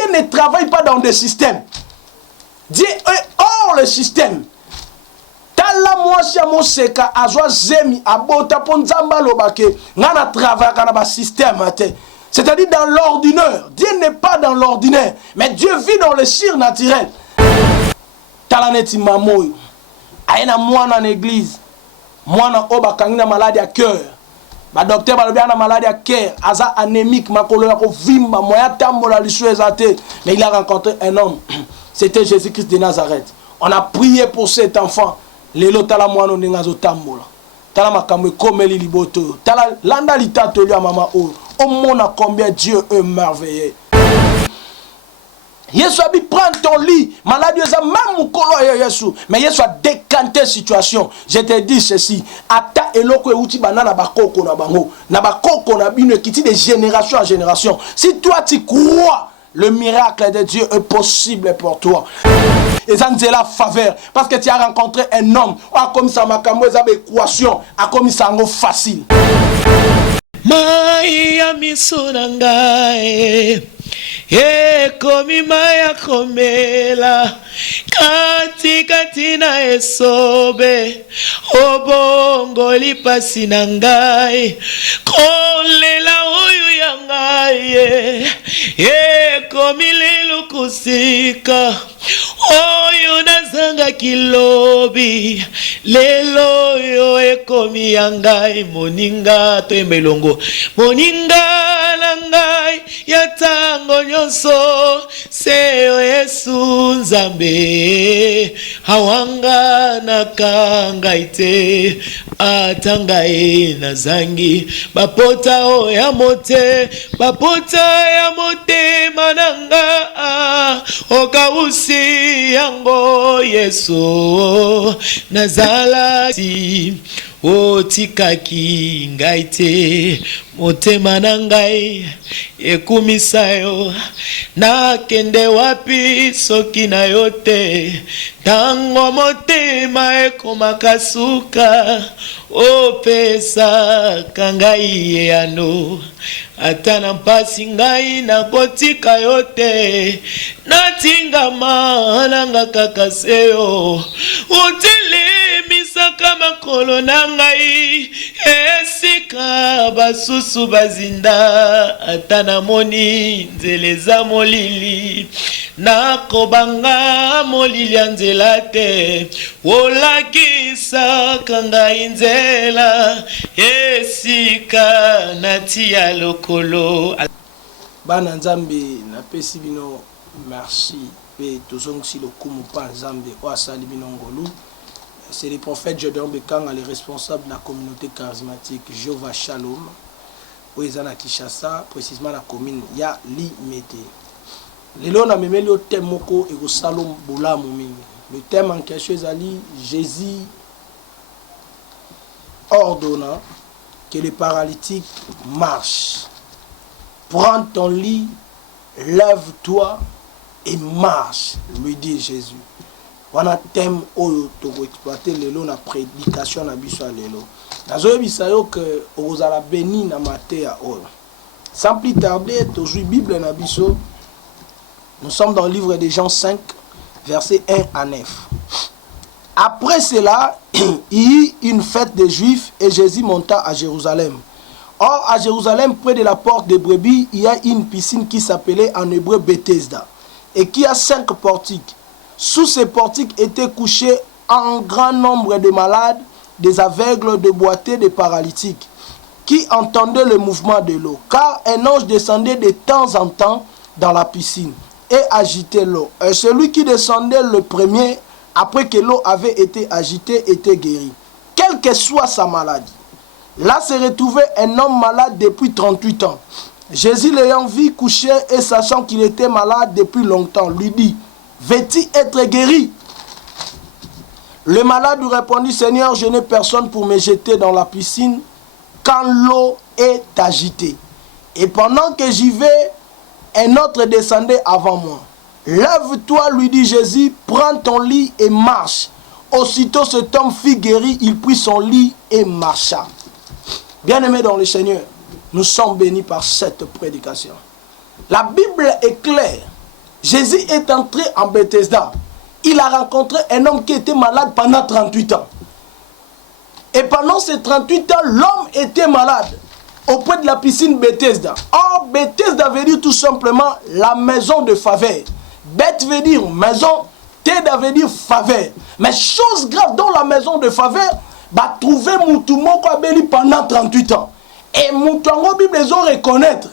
Dieu ne travaille pas dans des systèmes. Dieu est hors le système. Tala mwasi ya moseka azwa zemi abota po nzamba lobake ngana travaille kana ba système ate. C'est-à-dire dans l'ordinaire. Dieu n'est pas dans l'ordinaire, mais Dieu vit dans le surnaturel. Tala neti mamoyo. Aina mwana en église. Mwana oba kangina maladie à cœur. Ba docteur ba lobi ana maladie à cœur, aza anémique, makolo ya ko vimba, moya tambola lisu ezate. Mais il a rencontré un homme. C'était Jésus-Christ de Nazareth. On a prié pour cet enfant. Lelo tala mwana ningazo tambola. Tala makamwe komeli liboto. Tala landa litato ya mama o. On mona combien Dieu est merveilleux. Yesu abi prend ton lit. Maladie ça même mukolo ya Yesu. Mais Yesu a décanté situation. Je te dis ceci. Ata eloko euti banana bakoko na bango. Na bakoko na bino kiti de génération en génération. Si toi tu crois, le miracle de Dieu est possible pour toi. Et ça c'est la faveur. Parce que tu as rencontré un homme. A comme ça makambo za équation. A comme ça ngo facile. Maya misunangae. Komi maya komela kati na esobe obongo lipasi na ngai kolela oyo ya ngai komi lelo kusika oyo nazanga kilobi lelo yo ekomi ya ngai moninga to embelongo moninga na ngai ya tango nyonso seyo Yesu nzambe awanga na kangaite atangae na zangi bapota o ya mote bapota ya mote mananga okausi yango Yesu nazalati otikaki ngai te motema na ngai ekumisa yo nakende wapi soki na yo te tango motema ekomaka suka opesaka ngai eyano ata na mpasi ngai nakotika yo te natingama nanga kaka seyo otelemisaka makolo na ngai esika basusu bazinda ata namoni nzele za molili nakobanga molili ya nzela te olakisaka ngai nzela esika natia lokolo. Bana nzambe napesi bino merci pe tozongisi lokumu pa nzambe o asali bino ngolu. C'est le prophète Gédéon Bekanga, les responsables de la communauté charismatique Jéhovah Shalom, où ils sont à Kinshasa, précisément la commune ya Limete. Lelo na memeli o thème moko et au salon bola momingi. Le thème en question est Jésus ordonna que les paralytiques marchent. Prends ton lit, lève-toi et marche, lui dit Jésus. On a thème oyo to exploiter lelo na prédication na biso lelo. Nazo bisayo que ozala béni na matéa oyo. Sans plus tarder, toujours Bible na biso. Nous sommes dans le livre de Jean 5, versets 1 à 9. Après cela, il y eut une fête des Juifs et Jésus monta à Jérusalem. Or, à Jérusalem, près de la porte des brebis, il y a une piscine qui s'appelait en hébreu Bethesda et qui a 5 portiques. Sous ces portiques étaient couchés un grand nombre de malades, des aveugles, de boiteux, des paralytiques, qui entendaient le mouvement de l'eau. Car un ange descendait de temps en temps dans la piscine et agitait l'eau. Et celui qui descendait le premier, après que l'eau avait été agitée, était guéri, quelle que soit sa maladie. Là se retrouvait un homme malade depuis 38 ans. Jésus l'ayant vu coucher et sachant qu'il était malade depuis longtemps, lui dit: veux-tu être guéri? Le malade lui répondit: Seigneur, je n'ai personne pour me jeter dans la piscine quand l'eau est agitée. Et pendant que j'y vais, un autre descendait avant moi. Lève-toi, lui dit Jésus, prends ton lit et marche. Aussitôt cet homme fut guéri, il prit son lit et marcha. Bien-aimés dans le Seigneur, nous sommes bénis par cette prédication. La Bible est claire. Jésus est entré en Bethesda. Il a rencontré un homme qui était malade pendant 38 ans. Et pendant ces 38 ans, l'homme était malade auprès de la piscine Bethesda. Or, Bethesda veut dire tout simplement la maison de faveur. Beth veut dire maison, Teda veut dire faveur. Mais chose grave dans la maison de faveur, bah trouver Moutoumoko Abeli pendant 38 ans. Et Moutouango Bible les ont reconnaître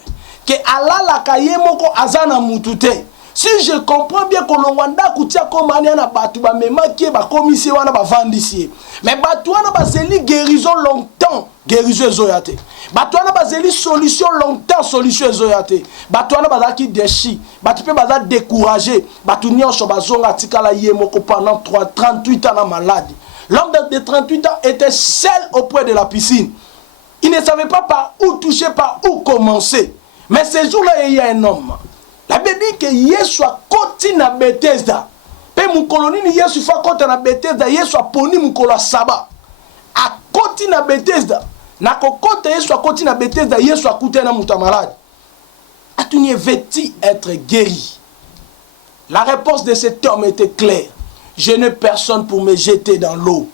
que Allah la kaye moko azana Moutouté. Si je comprends bien que le Rwanda koutia komani na batu ba mema ki ba commissaire wana ba vandisier. Mais batu wana ba zeli guérison longtemps, guérison zoyate. Batu wana ba zeli solution longtemps, solution zoyate. Batu wana ba ki déchi, batu pe ba décourager, batu nyonso ba zonga tikala yemoko pendant 38 ans na malade. L'homme de 38 ans était seul auprès de la piscine. Il ne savait pas par où toucher, par où commencer. Mais ce jour-là, il y a un homme. La Bible dit que Yesu a côté na Bethesda. Pe mon colonie ni Yesu fa côté na Bethesda, Yesu a poni mon colo saba. A côté na Bethesda. Na côté Yesu a côté na Bethesda, Yesu a côté na muta malade. A-t-il vêtu être guéri? La réponse de cet homme était claire. Je n'ai personne pour me jeter dans l'eau.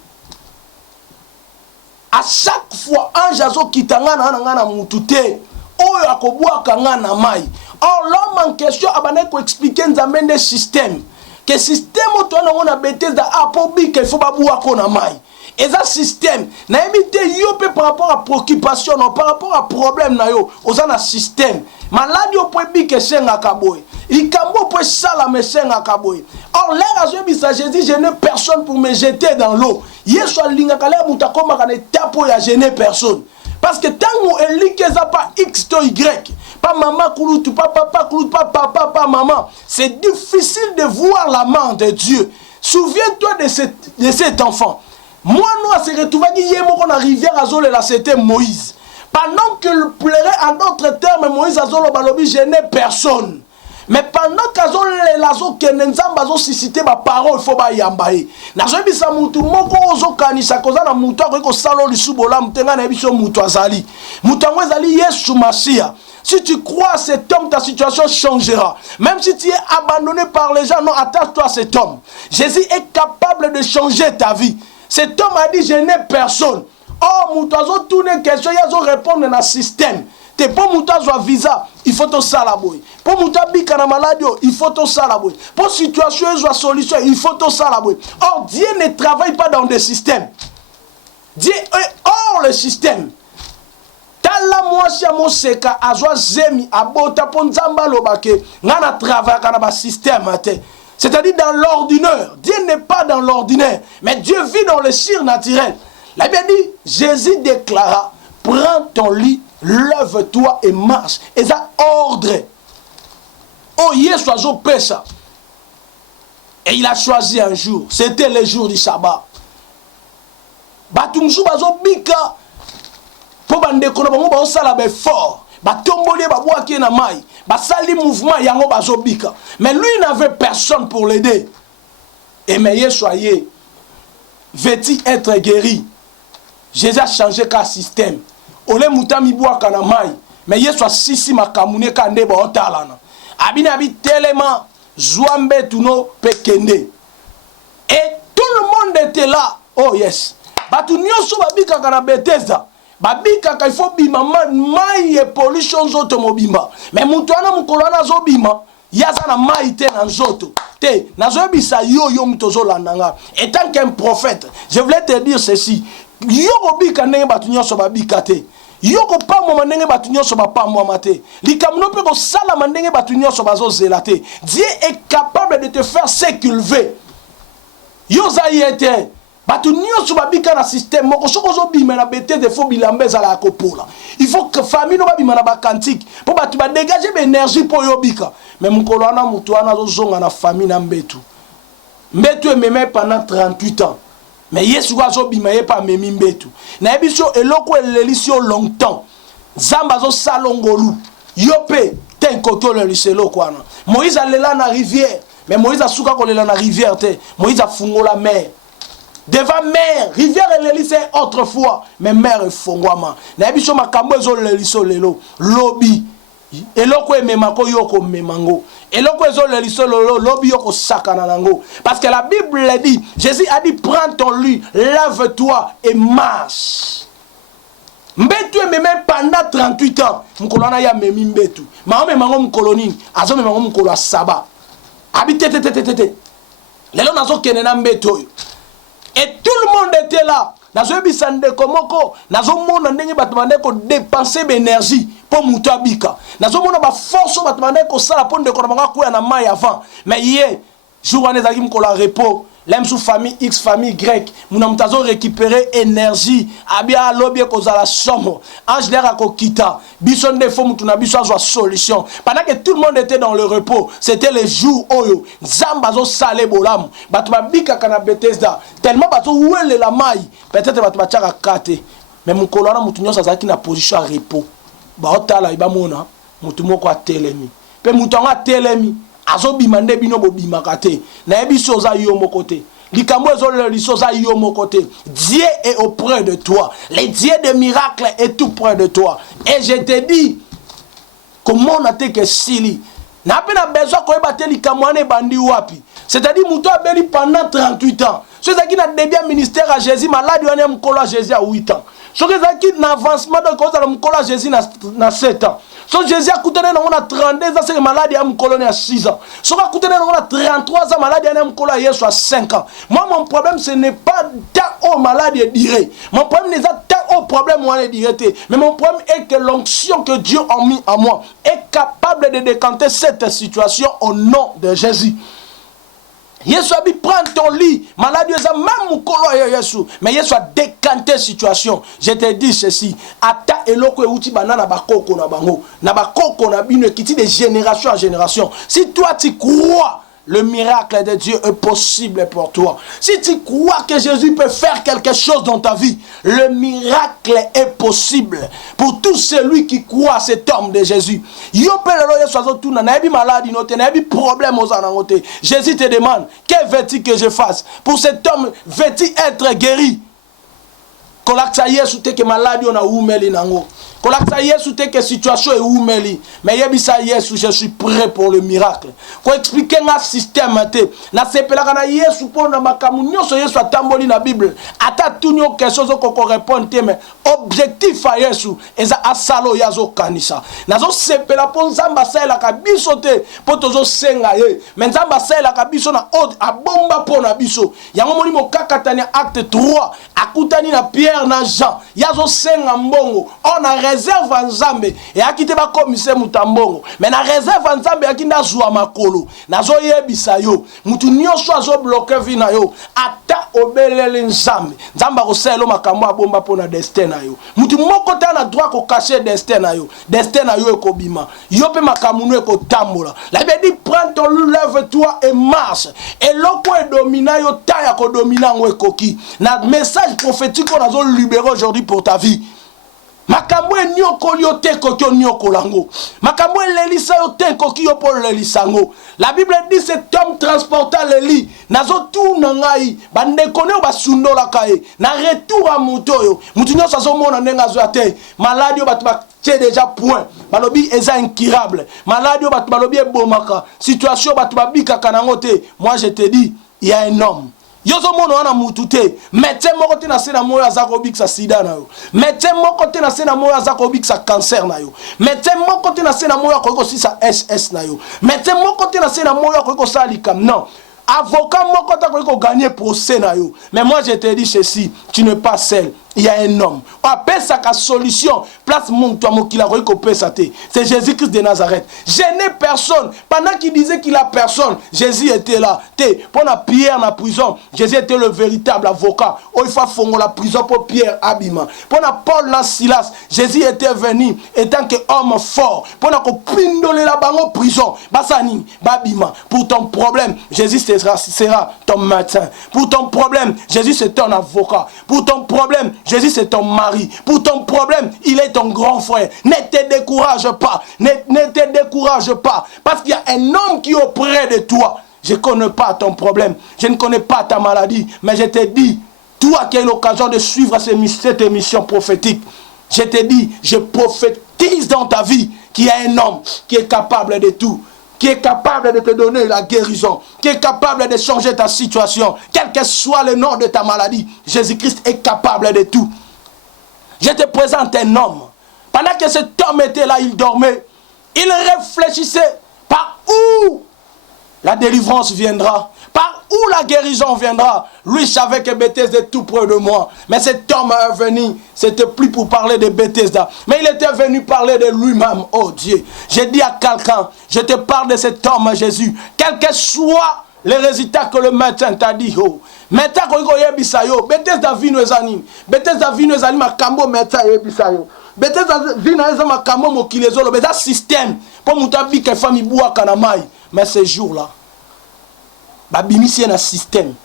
À chaque fois, un jazo kitanga na mutute. Oyo akobwaka nga na mai. Or l'homme en question abane ko expliquer nzambe des systèmes. Que système oto na Bethesda apobi que faut babwa ko na mai. Et ça système na évité yo pe par rapport à préoccupation non par rapport à problème na yo ozana système. Maladi o peut bi que senga kaboy. Ikambo peut sala me senga kaboy. Or là Jésus je n'ai personne pour me jeter dans l'eau. Yesu alinga kala mutakoma kana tapo ya jeter personne. Parce que tant que Eli keza pas X to Y, pas maman kouloutou, pas papa kouloutou, pas papa, pas maman, c'est difficile de voir la main de Dieu. Souviens-toi de cet enfant. Moi, nous, se retrouvé dans la rivière Azole, là, c'était Moïse. Pendant qu'il pleurait en d'autres termes, Moïse Azole, balobi, je n'ai personne. Mais pendant qu'Azole, l'Azole, Kenenzamba, Azole, suscité ma parole, il faut pas y ambaye. Nazo bisa mutu moko ozo kanisa koza na mutu ko salo lisubola mtenga na biso mutu azali. Mutu azali Yesu Masia. Si tu crois à cet homme, ta situation changera. Même si tu es abandonné par les gens, non, attache-toi à cet homme. Jésus est capable de changer ta vie. Cet homme a dit, je n'ai personne. Oh, mutu azo tourner question, yazo répondre dans le système. Te pour muta zwa visa, il faut to salaboy. Pour muta bika na maladie, il faut to salaboy. Pour situation zwa solution, il faut to salaboy. Or Dieu ne travaille pas dans des systèmes. Dieu est hors le système. Tala mwasi ya moseka azwa zemi abota ponzamba lobake ngana travaille kana ba système ate. C'est-à-dire dans l'ordinaire. Dieu n'est pas dans l'ordinaire, mais Dieu vit dans le surnaturel. La Bible dit, Jésus déclara, prends ton lit, lève-toi et marche. Et ça, ordre. Oh, Yesu azo pesa. Et il a choisi un jour. C'était le jour du sabbat. Batumsu bazo bika. Po bande kono bango bazo sala be fort. Batomboli babwaki na mai. Basali mouvement yango bazo bika. Mais lui n'avait personne pour l'aider. Et mais Yesu aye vêtu être guéri. Jésus a changé ka système. Ole mutami bwa kana mai mais Yesu asisi makamune kande ba otalana abina bi telema zwambe tuno pekende et tout le monde était là. Oh yes, batu nyonso babika kana Bethesda babika ka ifo bima mai e pollution zoto mobimba mais mutu ana mukolo ana zo bima yaza na mai te na nzoto te nazo bisa yo mutozo landanga. Et tant qu'un prophète je voulais te dire ceci. Yoko bika ndenge batu nyonso babika te. Yoko pa mo ndenge batu nyonso ba pa mo mate. Likamno pe ko sala ndenge batu nyonso bazo zelate. Dieu est capable de te faire ce qu'il veut. Yoza yete batu nyonso babika na système moko soko zo bima na bete de fo bilambeza la kopola. Il faut que famille no babima na ba kantique pour batu ba dégager l'énergie pour yobika. Mais mukolo ana mutu ana zo zonga na famille na mbetu. Mbetu ememe pendant 38 ans. Mais Yesu azo bimaye pa memi mbetu. Na ebiso eloko elelisio longtemps. Zamba zo salongolu. Yope ten koto le liselo kwana. Moïse alela na rivière, mais Moïse a souka ko lela na rivière te. Moïse a fungo la mer. Devant mer, rivière elelise autrefois, mais mer efongwama. Na ebiso makambo zo leliso lelo. Lobi eloko ememako yoko memango. Et parce que la Bible dit, Jésus a dit, prends ton lit, lève-toi et marche. Mbetu et même pendant 38 ans, Mkolona ya memi mbetu. Maome mango mkoloni, azo mango mkolo saba. Habite tete. Lelo nazo kenena mbetu. Et tout le monde était là. Nazo bisande komoko, nazo mona ndenge batmande ko dépenser d'énergie pour mutabika. Nazo mona ba force batmande ko sala pour ndeko na kuya na mai avant. Mais hier, jour wana ezaki mkolo repos. L'aime sous famille X, famille Y, nous avons récupéré énergie. Abia lobby kozala somo. Ange l'air à kokita. Bison de faux mutuna bison soit solution. Pendant que tout le monde était dans le repos, c'était les jours oyo. Zambazo salé bolam. Batuma bika kana Bethesda. Tellement bato ouele la maille. Peut-être batuma tchaka kate. Mais mon colonna mutunyo sazaki na position à repos. Ba otala iba mona. Mutumoko a telemi. Pe mutonga telemi. Azo bimande bino bo bimakate na ebiso za yo mokote likambo ezo le liso za yo mokote. Dieu est auprès de toi, le Dieu de miracles est tout près de toi. Et je te dis comment on a été que sili na pena besoin ko ebate likambo ane bandi wapi, c'est-à-dire muto abeli pendant 38 ans. Ceux qui na début ministère à Jésus malade wane mkolo à Jésus à 8 ans. Ceux qui na avancement de cause à mkolo à Jésus na 7 ans. So Jésus a coûté on a 32 ans, c'est maladie à colonie à 6 ans. So a coûté on a 33 ans, maladie à colonie à 5 ans. Moi, mon problème, ce n'est pas tant au maladie direct. Mon problème n'est pas tant au problème moi direct. Mais mon problème est que l'onction que Dieu a mis en moi est capable de décanter cette situation au nom de Jésus. Yesu abi prends ton lit, maladie même mukolo Yesu, mais Yesu a décanté situation. Je te dis ceci, ata eloko euti banana bakoko na bango, na bakoko na bino kiti de génération en génération. Si toi tu crois, le miracle de Dieu est possible pour toi. Si tu crois que Jésus peut faire quelque chose dans ta vie, le miracle est possible pour tout celui qui croit à cet homme de Jésus. Jésus te demande, que veux-tu que je fasse pour cet homme? Veux-tu être guéri? Kolaksa Yesu te que situation est oumeli, mais yebisa Yesu je suis prêt pour le miracle. Ko expliquer un système te na sepela kana Yesu pona makamu nyoso Yesu atamboli na Bible. Ata tunyo question zo ko répondre te mais objectif a Yesu eza asalo yazo kanisa. Nazo sepela pon nzamba sala ka biso te potozo senga ye. Mais nzamba sala ka biso na ode abomba pona biso. Yango moni mo kakatani acte 3 akutani na Pierre na Jean. Yazo senga mbongo. On a réserve en Zambé et a quitté ba commissaire mutambongo mais na réserve en Zambé a kinda zwa makolo nazo yebisa yo mutu nyonso azo bloquer vina yo ata obelele nzambe nzamba ko selo makambo abomba pona destin na yo mutu moko ta na droit ko cacher destin na yo ekobima yo pe makamuno ekotambola la Bible dit prends ton lit, lève-toi et marche et loko e domina yo ta ya ko domina ngo ekoki na message prophétique on azo libérer aujourd'hui pour ta vie. Makambo nyoko yo te kokyo nyoko lango. Makambo lelisa yo te kokyo po lelisango. La Bible dit cet homme transporta le lit. Nazo tout nangai bande koneo basundola kae. Na retour à motoyo. Mutunyo sazo mona nenga zo ate. Maladi yo batba c'est déjà point. Balobi eza incurable. Maladi yo bat balobi ebomaka. Situation batba bika kanangote. Moi je te dis, il y a un homme. Yozo mono wana mutute mete moko te na sena moyo azako biksa sida na yo mete moko te na sena moyo azako biksa cancer na yo mete moko te na sena moyo ko sisa SS na yo mete moko te na sena moyo ko salika non avocat moko ta ko gagner procès na yo mais moi je te dis ceci, tu n'es pas seul. Il y a un homme. Après sa solution, place mon toi mon qu'il a c'est Jésus-Christ de Nazareth. Je n'ai personne. Pendant qu'il disait qu'il a personne, Jésus était là. Pour la Pierre dans la prison, Jésus était le véritable avocat. Il faut faire la prison pour Pierre Abima. Pour la Paul la Silas, Jésus était venu étant que homme fort. Pour la pindole la bango prison. Basani, Babima. Pour ton problème, Jésus sera ton médecin. Pour ton problème, Jésus c'est ton avocat. Pour ton problème, Jésus c'est ton mari. Pour ton problème, il est ton grand frère. Ne te décourage pas. Ne te décourage pas. Parce qu'il y a un homme qui est auprès de toi. Je ne connais pas ton problème. Je ne connais pas ta maladie. Mais je te dis, toi qui as l'occasion de suivre cette émission prophétique, je te dis, je prophétise dans ta vie qu'il y a un homme qui est capable de tout. qui est capable de te donner la guérison, qui est capable de changer ta situation, quel que soit le nom de ta maladie. Jésus-Christ est capable de tout. Je te présente un homme. Pendant que cet homme était là, il dormait. Il réfléchissait par où la délivrance viendra, par où la guérison viendra. Lui savait que Bethesda est tout près de moi. Mais cet homme est venu, c'était plus pour parler de Bethesda, mais il était venu parler de lui-même. Oh Dieu, j'ai dit à quelqu'un, je te parle de cet homme Jésus, quel que soit les résultats que le médecin t'a dit. Oh, médecin ko yebisa yo, Bethesda vino ezani, Bethesda vino ezani makambo médecin yebisa yo. Bethesda vino ezani makambo mokilezolo, beza système pour mutabi que fami boua kanamai. Mais ce jour-là, babimisi un système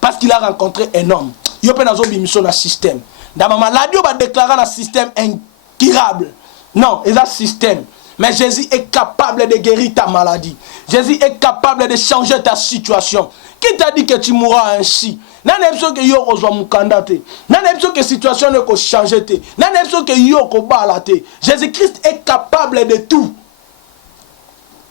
parce qu'il a rencontré un homme. Il peut nazo bimission un système. Dans ma maladie, on va déclarer un système incurable. Non, il y a un système. Mais Jésus est capable de guérir ta maladie. Jésus est capable de changer ta situation. Qui t'a dit que tu mourras ainsi? N'a pas besoin que yo ozwa mukandate. N'a pas besoin que situation ne ko changer te. N'a pas besoin que yo ko balate. Jésus-Christ est capable de tout.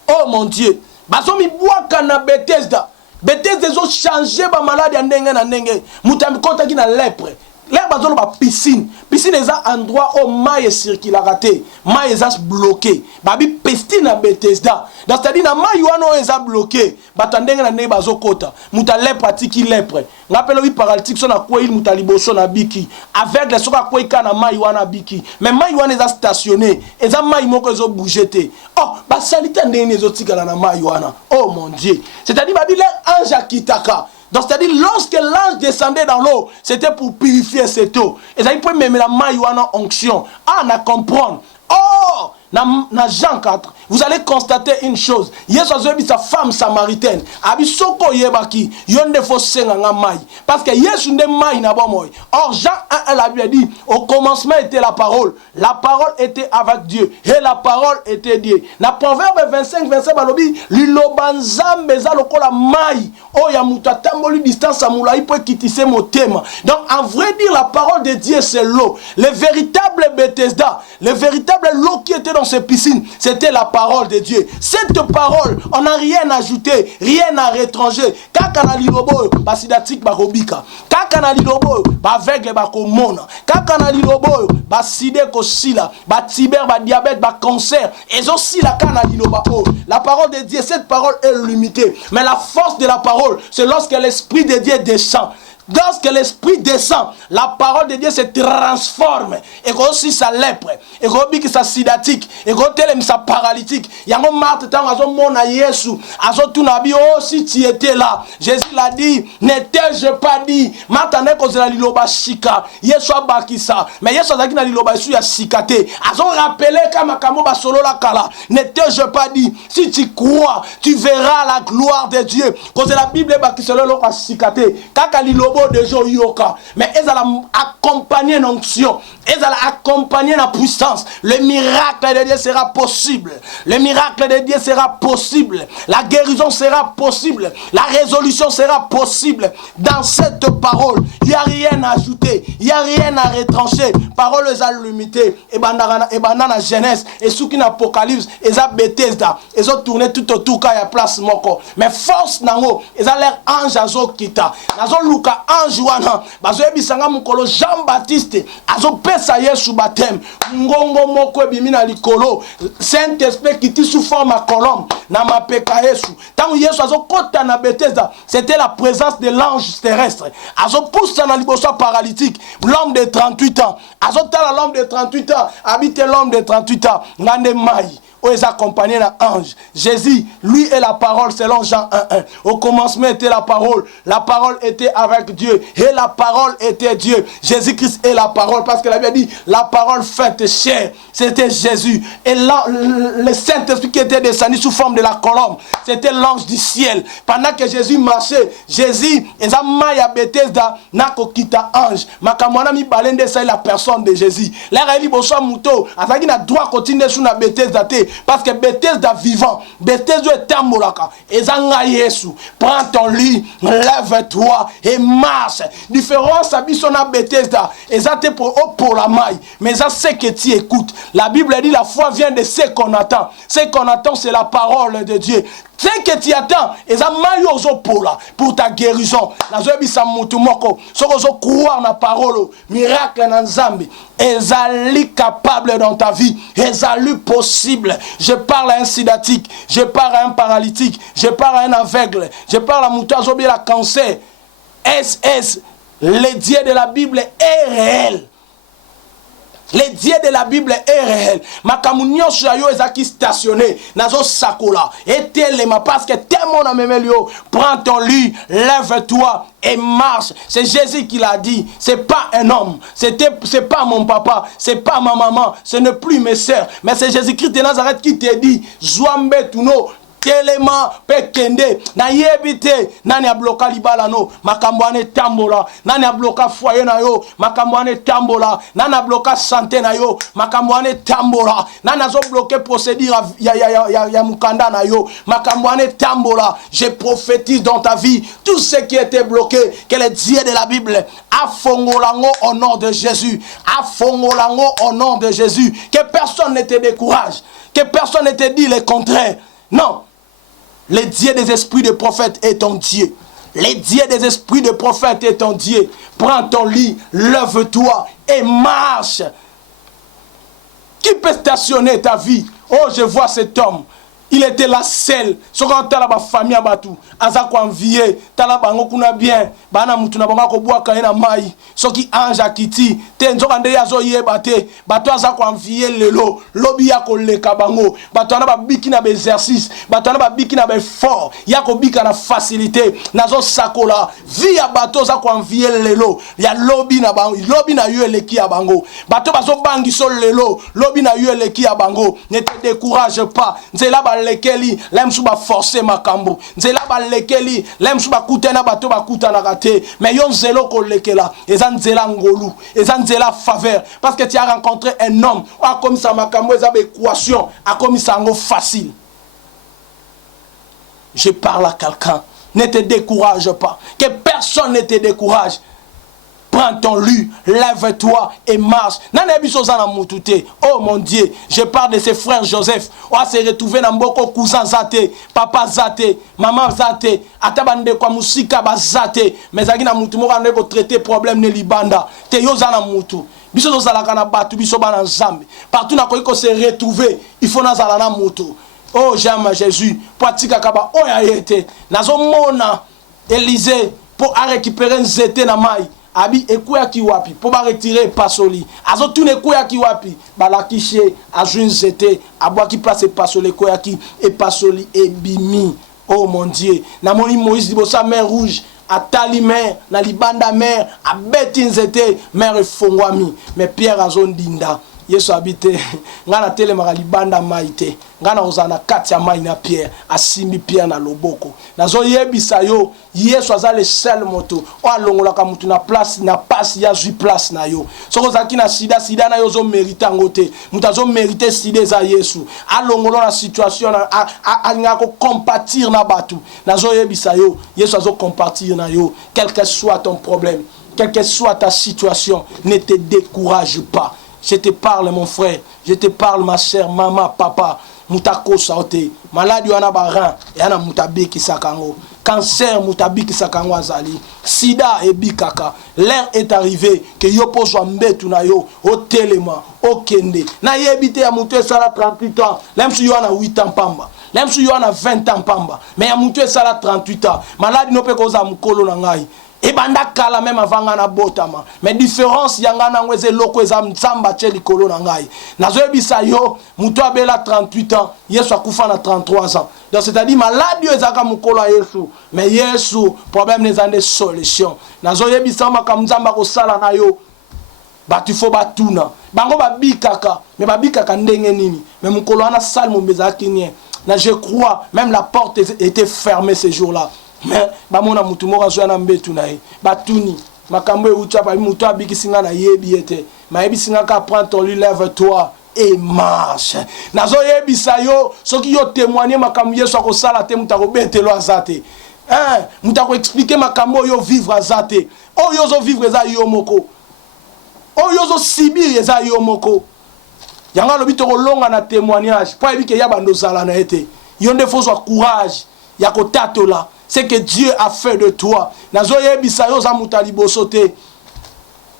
Oh mon Dieu. Bazomi bois kana Bethesda. Bethesda ont changé ba maladie en ndenge na ndenge. Mutambi konta ki na lèpre. Là, il y a piscine. Piscine est un endroit où maille circule raté. Maille est bloqué. Babi piscine à Bethesda. Donc c'est-à-dire na maille est bloqué. Batandenge na neba zokota. Muta lèpre tiki lèpre. Rappelle oui paralytique son a quoi il muta liboso na biki. Avec les soka quoi na maille wana biki. Mais maille wana est stationné. Et ça maille moko zo bougete. Oh, ba salita ndenge zotika na maille wana. Oh mon Dieu. C'est-à-dire babi l'ange akitaka. Donc c'est-à-dire lorsque l'ange descendait dans l'eau, c'était pour purifier cette eau. Et ça il peut même la maille en onction. Ah, na comprendre. Oh, na Jean 4, vous allez constater une chose. Yesu azobi sa femme samaritaine. Abi soko yebaki, yonde fo senga nga mai. Parce que Yesu nde mai na bomoy. Or Jean 1 la Bible dit, au commencement était la parole. La parole était avec Dieu et la parole était Dieu. Na Proverbe 25 verset balobi, lilobanzambe za lokola mai. Oh ya mutatamboli distance amulai po kitise motema. Donc en vrai dire la parole de Dieu c'est l'eau. Le véritable Bethesda, le véritable l'eau qui était dans ces piscines, c'était la parole de Dieu. Cette parole, on n'a rien ajouté, rien à rétranger. Kaka lilobo, basidatik barobika. Kaka lilobo, aveugle bakomona. Kaka lilobo, baside kosila, batiber, diabète, cancer. Et aussi la kana liloba. La parole de Dieu, cette parole est limitée. Mais la force de la parole, c'est lorsque l'esprit de Dieu descend. Lorsque l'esprit descend, la parole de Dieu se transforme. Et aussi sa lèpre, et aussi sa sidatique, et aussi sa paralytique. Il y a un martyr, oh si tu étais là, Jésus l'a dit, n'étais-je pas dit, maintenant que la liloba shika, Yesu bakisa, mais Yesu a dit na liloba su ya shikate. Azo rappelé kama kamo ba solo la kala, n'étais-je pas dit, si tu crois, tu verras la gloire de Dieu. Cause la Bible bakisa lo ka shikate, kaka liloba de Yoka, mais elles allaient accompagner l'onction, elles allaient accompagner la puissance. Le miracle de Dieu sera possible. Le miracle de Dieu sera possible. La guérison sera possible. La résolution sera possible. Dans cette parole, il n'y a rien à ajouter, il n'y a rien à retrancher. Parole est limitée. Et banana Genèse, et sous qui Apocalypse, et ça Bethesda, et ça tourné tout autour quand il y a place moko. Mais force nango, et ça l'air ange azo kita. Nazo luka ange wana bazo ebisanga mukolo Jean-Baptiste azo pesa Yesu baptême ngongo moko ebimina likolo Saint-Esprit qui ti sous forme à colombe na mapeka Yesu tangu Yesu azo kota na Bethesda, c'était la présence de l'ange terrestre. Azo poussa na liboso paralytique, l'homme de 38 ans azo tala l'homme de 38 ans habite l'homme de 38 ans ngande mai. Où ils accompagnaient l'ange. Jésus, lui est la parole selon Jean 1:1. Au commencement était la parole était avec Dieu, et la parole était Dieu. Jésus-Christ est la parole, parce que la Bible dit, la parole faite chair, c'était Jésus. Et là, le Saint-Esprit qui était descendu sous forme de la colombe, c'était l'ange du ciel. Pendant que Jésus marchait, Jésus, et ça maya Bethesda, nako kita ange. Makamwana mi balende, c'est la personne de Jésus. Là, il y a un mouton, il a droit continuer sur la Bethesda. parce que Bethesda vivant, Bethesda est tambolaka. Ezanga Yesu, prends ton lit, lève-toi et marche. Différence à Bissona Bethesda, ezate pour la maille, mais ça c'est que tu écoutes. La Bible dit la foi vient de ce qu'on attend. Ce qu'on attend, c'est la parole de Dieu. Ce que tu attends, pour ta guérison. Si tu crois la parole, miracle dans Zambie, est capable dans ta vie, est possible. Je parle à un sidatique, je parle à un paralytique, je parle à un aveugle, je parle à Moutazo la cancer. Le Dieu de la Bible est réel. Le Dieu de la Bible est réel. Makamunyo shayo ezaki stationné. Nazo sakola. Et telema parce que tellement na memelio. Prends ton lit, lève-toi et marche. C'est Jésus qui l'a dit. C'est pas un homme. C'est pas mon papa. C'est pas ma maman. Ce n'est plus mes sœurs. Mais c'est Jésus-Christ de Nazareth qui te dit. Zouambe tuno. Telema pekende na yebite nani a bloqué libala no makambo ane tambola nani a bloqué foyer na yo makambo ane tambola nani a bloqué santé na yo makambo ane tambola nani a zo bloqué procédure ya mukanda na yo makambo ane tambola. Je prophétise dans ta vie tout ce qui était bloqué, que le Dieu de la Bible a fongolango au nom de Jésus, a fongolango au nom de Jésus, que personne ne te décourage, que personne ne te dit le contraire. Non. Le Dieu des esprits de prophètes est ton Dieu. Le Dieu des esprits de prophètes est ton Dieu. Prends ton lit, lève-toi et marche. Qui peut stationner ta vie? Oh, je vois cet homme. Il était la seule. Ce qu'on a la famille à Batou. Azako envié. Tala bango kuna bien. Bana mutuna bango ko boa kaina mai. Ce qui ange akiti. Tenzo kande yazo yebate. Bato azako envié lelo. Lobi yako leka bango. Bato ana ba biki na be exercice. Bato ana ba biki na be fort. Yako bika na facilité. Nazo sakola. Via bato azako envié lelo. Ya lobi na bango. Lobi na yo eleki ya bango. Bato bazo bangi so lelo. Lobi na yo eleki ya bango. Ne te décourage pas. Nzela ba lekeli lem suba forcer makambo nzela ba lekeli lem suba kutena bato ba kutana raté mais yon zelo ko lekela ezan nzela ngolu ezan nzela faveur parce que tu as rencontré un homme a comme ça makambo eza ba équation a comme ça ngo facile. Je parle à quelqu'un, ne te décourage pas, que personne ne te décourage. Prends ton lit, lève-toi et marche. Oh mon Dieu, je parle de ses frères Joseph. On va se retrouver dans beaucoup cousins zate, papa zate, maman zate, atabande kwa musika ba zate. Mais agina mutu mo kande ko traiter problème ne libanda. Te yo zana mutu. Biso zo zalaka na batu biso bana nzambe. Partout na ko se retrouver, il faut na zala na mutu. Oh j'aime Jésus. Pratika kaba oya yete. Nazo mona Élisée pour récupérer nzete na mai. Abi ekuya ki wapi pour ba retirer pasoli azo tune ekuya ki wapi balakishe azun zete abwa ki place pasoli ekuya ki et pasoli et bimi. Oh mon Dieu, na moni Moïse di bosa mer rouge atali mer na libanda mer a beti nzete mer efongwami mais Pierre azon dinda Yesu habite ngana tele magalibanda maite ngana ozana kati ya mai na Pierre asimbi Pierre na loboko nazo yebisa yo Yesu azale seul moto o alongolaka mutu na place na passe ya zui place na yo soko zaki na sida na yo zo mériter ngote mutu azo mériter sida za Yesu alongolo na situation a ngako compatir na batu nazo yebisa yo Yesu azo compatir na yo quel que soit ton problème, quelle que soit ta situation, ne te décourage pas. Je te parle mon frère, je te parle ma sœur, maman, papa, mutako saute, maladie wana baran, et ana mutabiki sakango, cancer mutabiki sakango azali, sida et bikaka, l'heure est arrivée que yo poswa mbetu na yo, au telema, au kende, na yebite ya mutu sala 38 ans, même si yo ana 8 ans pamba, même si yo ana 20 ans pamba, mais ya mutu sala 38 ans, maladie no pe koza mukolo na ngai. Et banda kala même avant ngana botama mais différence yangana ngweze loko eza nzamba che likolo na ngai nazo ebisa yo muto abela 38 ans Yesu akufa na 33 ans donc c'est-à-dire maladie ezaka mukolo Yesu mais Yesu problème les ande solution nazo ebisa makamzamba ko sala na yo batu fo batuna bango babikaka mais babikaka ndenge nini mais mukolo ana salmo bezaki nie na je crois même la porte était fermée ce jour-là. Mais bamona mutu moko azwana mbetu na ye batuni makambo e ucha ba mutu abikisinga na yebi ete ma yebi singa ka prendre ton lit, lève-toi et marche. Nazo yebisa yo soki yo témoigner makambo Yesu akosala te muta ko betelo azate. Hein, muta ko expliquer makambo yo vivre azate. O yo zo vivre za yo moko. O yo zo subir eza yo moko. Yanga lobi to longa na témoignage. Po ebi ke ya bando zala na ete. Yo ndefo zo courage ya ko tatola. C'est que Dieu a fait de toi. Nazo yebisa yo za muta liboso te.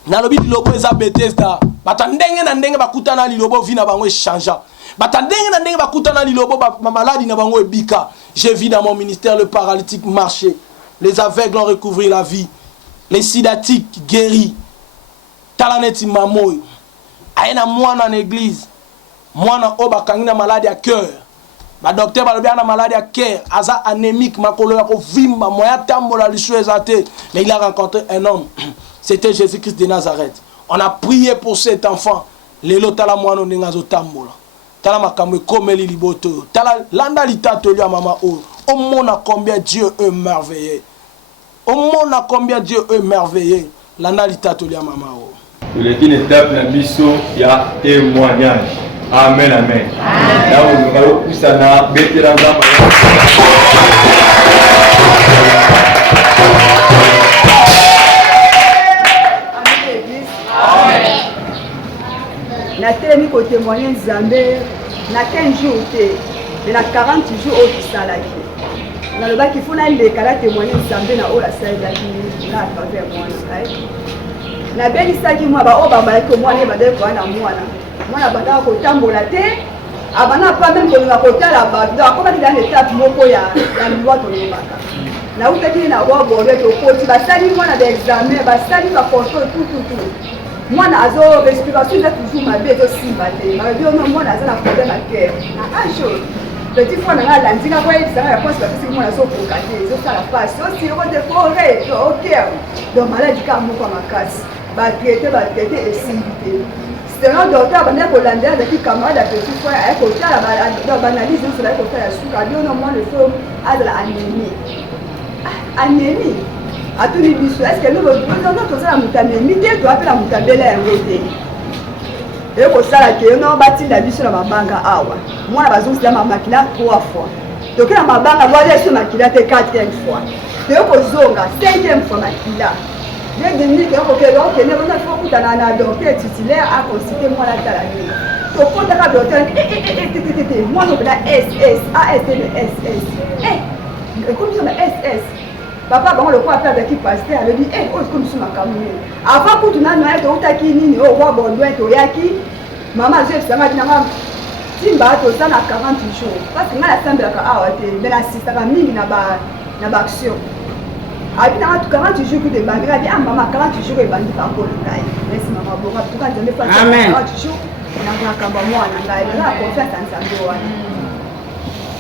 Na lobi lilobo eza Bethesda. Bata ndenge na ndenge bakutana lilobo vi na bango changea. Bata ndenge na ndenge bakutana lilobo ba maladi na bango ebika. J'ai vu dans mon ministère le paralytique marcher, les aveugles ont recouvré la vie, les sidatiques guéris. Talaneti mamoy. Aina mwana en église. Mwana oba kangina maladie à cœur. Ba docteur ba lobi na maladie à cœur, aza anémique makolo ya ko vimba moya tambola lisu ezate. Mais il a rencontré un homme. C'était Jésus-Christ de Nazareth. On a prié pour cet enfant. Lelo tala mwana nengazo tambola. Tala makamwe komeli liboto. Tala landa litato ya mama o. Au monde combien Dieu est merveilleux. Au monde combien Dieu est merveilleux. Landa litato ya mama o. Il est une étape na biso ya témoignage. Amen amen. Là on va kusana betela ngamba. Na telemi ko témoigner Nzambe na 15 jours te na 40 jours au kisalaki na loba ki funa ndeka la témoigner Nzambe na ola salaki na travers moi na belisaki moi ba oba ba ko moi ne ba de ko na mwana banda ko tambola te abana pas même ko na ko tala ba donc comme dans l'étape moko ya loi to yebaka na utaki na wa bole to ko ti ba sali moi na d'examen ba sali ba contrôle tout moi nazo respiration est toujours ma bête aussi maté ma vie non moi nazo na problème à cœur na un jour petit fois na la ndinga kwa ça la pense parce que moi nazo procater zo ça la passe aussi on de forêt au cœur donc maladie comme moi ma casse ba traiter et simple c'est un docteur bana ko landa de camarade à petit fois à ko tala ba analyse sur la ko tala suka bio non moi le feu à de la anémie à tout les bisous est-ce que nous nous ça la mutamemi te doit appeler la mutabela ya ngote et ko sala ke non bati la biso na mabanga awa moi na bazongi la makila 3 fois donc na mabanga voile sur makila te 4e fois te ko zonga 5e fois makila les demi que ko ke donc ne on a faut kutana na docteur titulaire à consulter moi la tala ni to ko ta ka docteur moi no la SS comme ça SS papa bango le quoi faire avec qui pasteur le dit oh comme ça makamuni avant que tu n'as pas to utaki nini oh wa bondo to yaki maman je ça m'a dit na timba to ça na 40 jours parce que ngala sambela ka awa te mais la sister ka mingi na ba action abi na 40 jours que de bangira dit ah maman 40 jours e bandi pa ko ngai merci maman boka tout quand je pas 40 jours na kamba mwana ngai na confiance en Nzambe wana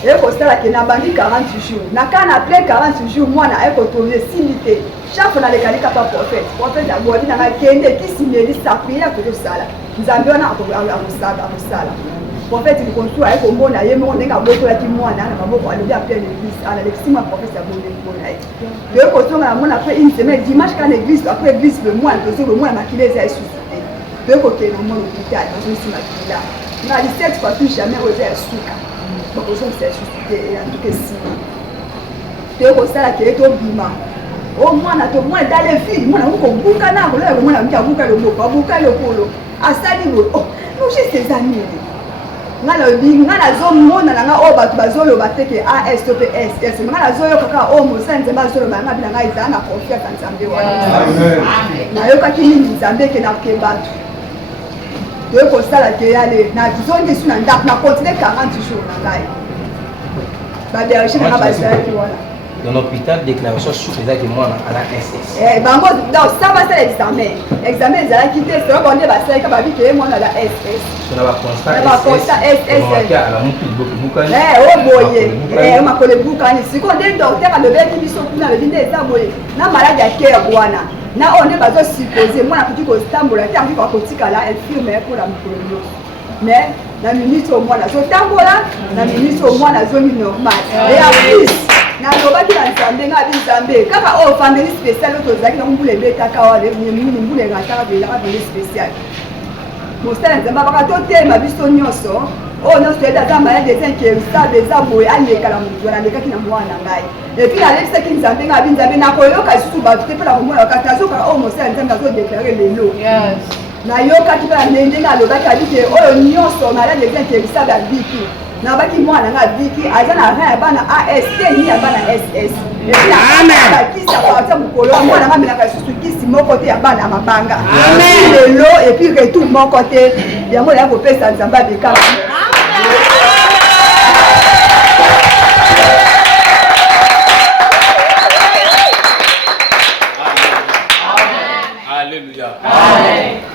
et ko sala ke na bandi 40 jours na kana après 40 jours mwana e ko tourner simité chaque fois na le kalika pa prophète ya bobi na kende ki simeli sa prière ko sala Nzambe wana akusala prophète il construit e ko mbona ye mo ndenga boko ya ki mwana na maboko alobi après l'église ala l'exima prophète ya bobi mbona e ko tonga na mona après une semaine dimanche quand l'église après l'église le mois to le mois makileza ressuscité de ko ke na mona hôpital dans une simakila na 17 fois plus jamais osé suka donc on s'est suscité en tout cas si te ko sala ke to bima o mwana to mwana dale fille mwana uko buka na ngolo ya mwana mkia buka le moko buka le polo asali lo oh nous j'ai ces amis ngalo bi ngala zo mona na nga o batu bazolo bateke ASTPS ngala zo yo kaka o mo senze bazolo banga bila nga izana confiance en Nzambe wana amen na yo kakini Nzambe ke na ke batu de ko sala ke yale na zongi suna ndap na continuer 40 jours na ngai ba berger na ba sala ki wala dans l'hôpital déclaration sur les que moi à la SS bango donc ça va c'est examen ezala quitté c'est pas bonne ba sala ka ba bi ke moi na la SS on va constat SS à la mutu buka o boye ma kole buka ni siko de docteur a levé ki biso kuna le binde ça boye na malade ya cœur bwana na on est bazo supposé moi na kuti ko stambola te angi ko tika la infirmière pour la micro mais na minute au moins na zo tambola na minute au moins na zo ni normal et à plus na loba ki na Nzambe nga bi Nzambe kaka o famille spéciale to zaki na mbule beta ka wa le mini mbule ngata ka bela ka bele spécial mosala nzambe abaka totema biso nyonso oyo nyonso toyeda aza malade eza inkerisable eza boye alekala motu wana alekaki na mwana na ngai epuis nalebisaki nzambe ngai abi nzambe nakoyoka lisusu bato te mpe na komona kati azokaka oyo mosala nzambe azodeklare lelo nayokaki mpe na ndenge alobaki abike oyo nyonso malade eza inkerisable abiki nabaki mwana nga abiki aza na rin ya bana as te ni ya bana ss bakisi apartir mokolo mwana nga amenaka lisusu kisi moko te ya bana ya mabanga lelo epuis retour moko te yango naya kopesa nzambe abekaka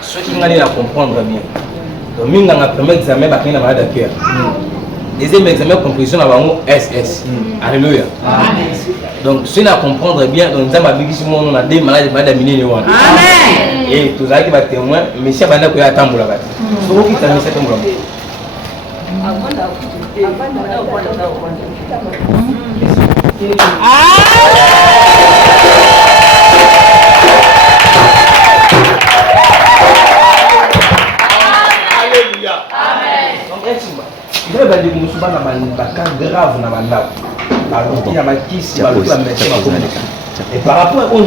Ceux qui m'ont dit à comprendre bien. Donc, nous avons un premier examen qui est malade de cœur. Deuxième examen, composition avant SS. Alléluia. Donc, ceux qui comprendre bien, donc nous avons des malades de mine. Amen. Et tous ceux qui sont témoins, mais si vous avez un temps pour la bataille. Vous qui avez cet homme. Il y a des gens qui sont graves dans la et par rapport à on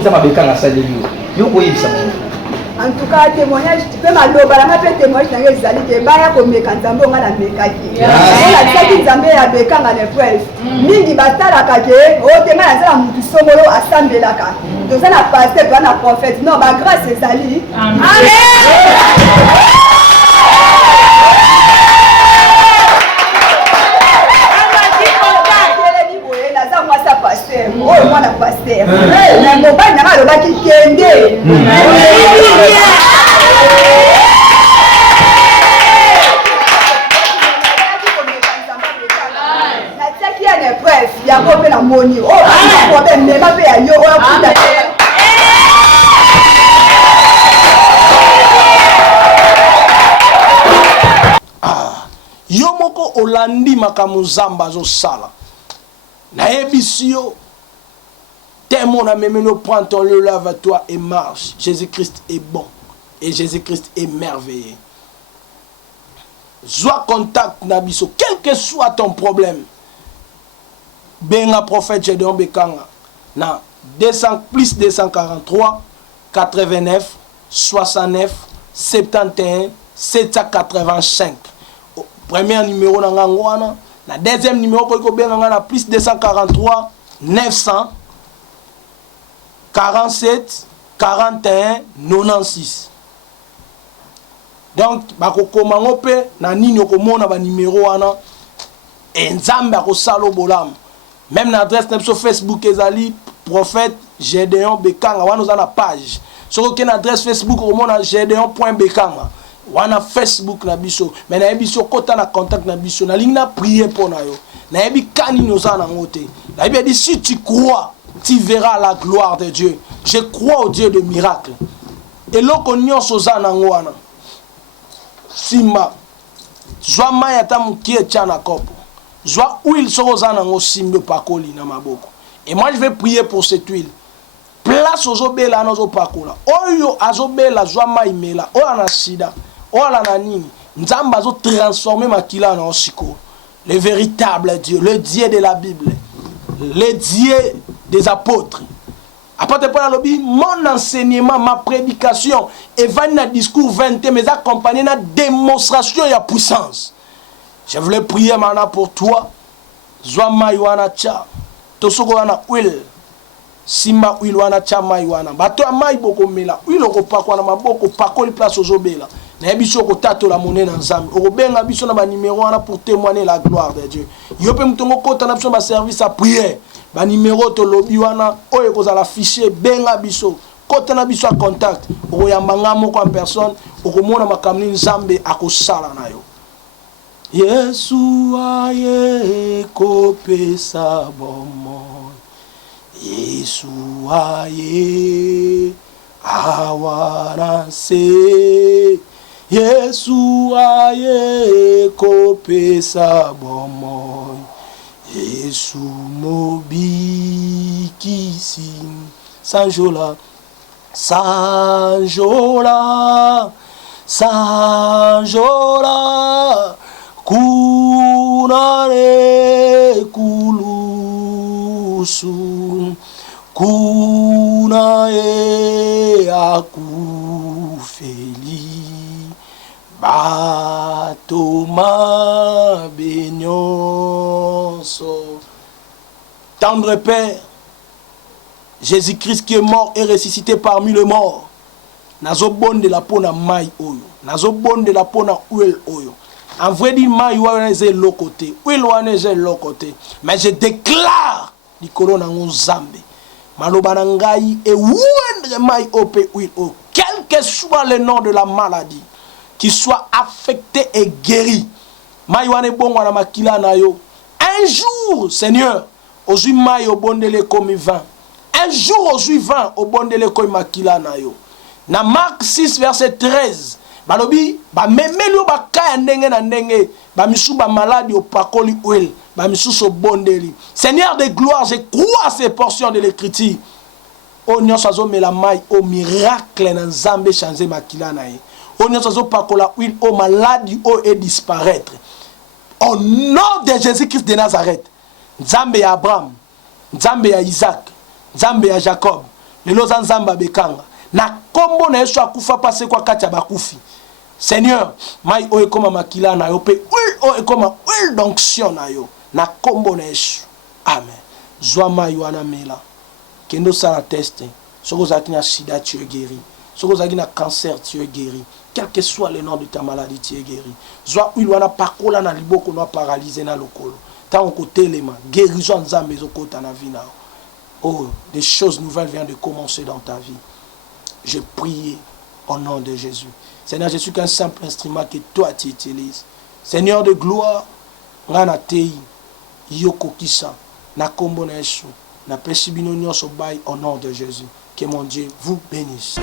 en tout cas, témoignage, tu peux m'allober, je témoignage dans les alliés, je vais vous mettre en Zambé, on va la mettre. Et la seule Zambé a béqué dans les preuves. Mingi basta la kake, oh témoignage la mutu somolo assemblée la ka. Donc ça n'a pas passé, toi n'a prophète. Non, bah grâce aux alliés. Amen. Oh, moi la pasteur. Mais mon père n'a pas le bac qui kende. Il y a un peu la monnaie. Oh, il y a un problème, mais ma paix a eu un peu Yomoko Olandi makamuzamba zo sala. Na ebisio témoin a même prends ton lieu, lave-toi et marche. Jésus-Christ est bon et Jésus-Christ est merveilleux. Sois contact nabiso, quel que soit ton problème. Benga prophète Gédéon Bekanga na 200 plus 243 89 69 71 785. Premier numéro na ngwana. La deuxième numéro ko benga na plus 243 900 47 41 96. Donc bako komango pe na nini okomona ba numéro wana enzambe akosalo bolam. Même l'adresse sur Facebook ezali prophète Gédéon Bekanga wana za na page. Sur aucune adresse Facebook omona gédéon.bekanga. Wana Facebook na biso mais na biso kota na contact na biso na ligne na prier pour na yo na yebi kani noza na ngote na yebi dit si tu crois tu verras la gloire de Dieu. Je crois au Dieu de miracles et loko nyonso za na ngwana simba zwa maya ta mukie tchana kopo zwa huile soko za na ngo simbe pakoli na maboko et moi je vais prier pour cette huile. Place ozobela na ozopakola oyo azobela zwa maimela oyo na sida oyo na nini nzamba zo transformer makila na osiko le véritable Dieu, le Dieu de la Bible, le Dieu des apôtres. Apôtre Paul alobi mon enseignement, ma prédication et va na discours 20 mais accompagné na démonstration et puissance. Je voulais prier maintenant pour toi. Zwa maywana cha tosoko wana huile simba huile wana cha maywana bato ya mai boko mela huile okopakwa na maboko pakoli place ozobela na biso ko tatola monnaie na nzambe okobenga biso na ba numéro wana pour témoigner la gloire de Dieu. Yo pe mutongo kota na biso ba service à prière ba numéro to lobi wana oyo kozala fichier benga biso kota na biso a contact okoyamba ngamo ko en personne okomona makamni nzambe akosala na yo. Yesu aye kopesa bomo Yesu aye awaranse Yesu aye kopesa bomo Yesu mobikisi sanjola sanjola sanjola kunare kulusu kuna e akufeli batoma benyonso. Tendre Père, Jésus-Christ qui est mort et ressuscité parmi les morts, nazo bonde la pona mai oyo, nazo bonde la pona uel oyo. En vrai dit mai wana ze lokote, uel wana ze lokote, mais je déclare likolo na nzambe. Maloba na ngai e wendre mai ope uel o, quel que soit le nom de la maladie, qui soit affecté et guéri. Mai wana bongo na makila na yo. Un jour, Seigneur, ozui mai obondele komi 20. Un jour ozui 20 obondele komi makila na yo. Na Marc 6 verset 13, balobi ba memeli ba kaya ndenge na ndenge, ba misu ba maladi opakoli oil, ba misu so bondeli. Seigneur de gloire, je crois à ces portions de l'écriture. O nyonso azomela mai o miracle na Nzambe changer makila na ye. O nyonso azopakola oil o maladi o et disparaître. Au nom de Jésus-Christ de Nazareth, Nzambe ya Abraham, Nzambe ya Isaac, Nzambe ya Jacob, lelo za Nzamba bekanga. Na kombo na Yesu akufa pase kwa kati ya bakufi. Seigneur, mai o ekoma makila na yo pe oil o ekoma oil d'onction na yo. Na kombo na Yesu. Amen. Zwa mai wana mela. Kendo sala teste. Soko zaki na sida, tu es guéri. Soko zaki na cancer, tu es guéri. Quel que soit le nom de ta maladie, tu es guéri. Zwa oil wana pakola na liboko no paralysé na lokolo. Tant côté les mains, guérison Nzambe zokota na vie na. Oh, des choses nouvelles viennent de commencer dans ta vie. Je prie au nom de Jésus. Seigneur, je suis qu'un simple instrument que toi tu utilises. Seigneur de gloire, ngana tei yoko kisa na kombo na Yesu na pesi bino nyonso bai au nom de Jésus. Que mon Dieu vous bénisse.